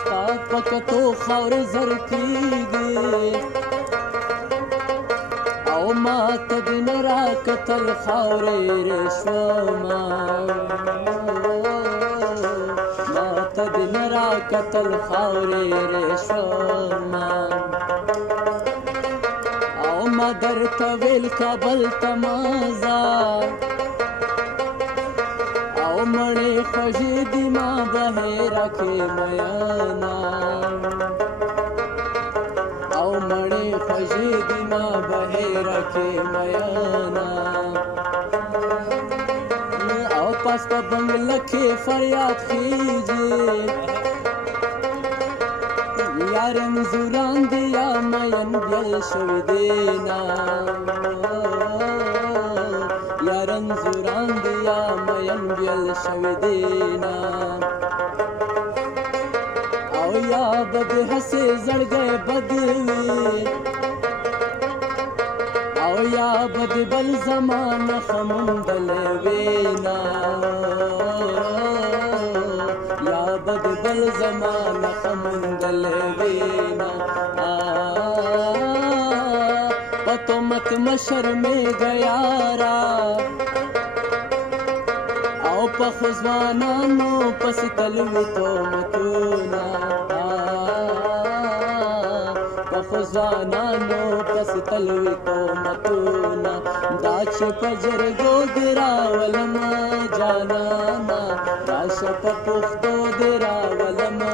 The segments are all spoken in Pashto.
ستا پکتو خاور زر کیږي او ما ته دین را کتل خاورې رشوما ما ته دین را کتل خاورې رشوما او ما درته ویل کابل ته مازه او مړې خوږې دي ما بهیره کې میانا او مړې خوږې دي ما بهیره کې میانا او پاس په بنګله کې فریاد خیږي یا رنځوران دي یا مین بیل شوي دینا یا رنځوران دي یا مین بیل شوي دینا او یا بد هسې زړګی بد وي او یا بد بل زمانه خموندلی وینا یا بد بل زمانه خموندلی وینا پتو مت مشرمېږه یاره او په ځوانانو پسې تلوي تهمتونه په ځوانانو پسې تلوي تهمتونه دا چې په جرګو دې راولمه جانانه راشه په پښتو دې راولمه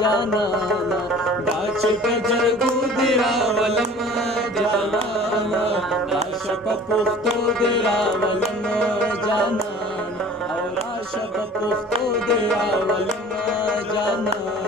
جانانه دا چې په جرګو دې راولمه جانانه راشه په پښتو دې راولمه جانانه او راشه په پښتو دې راولمه جانانه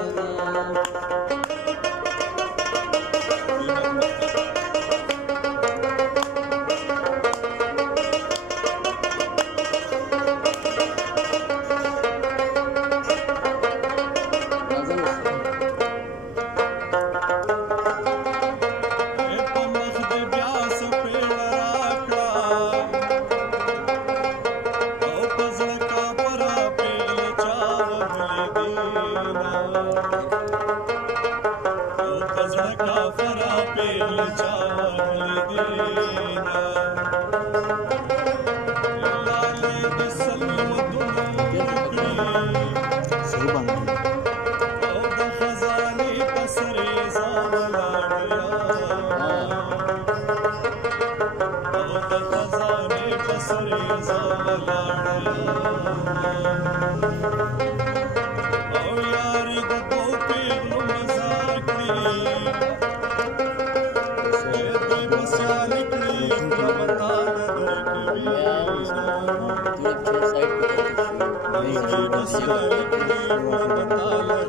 साइड पे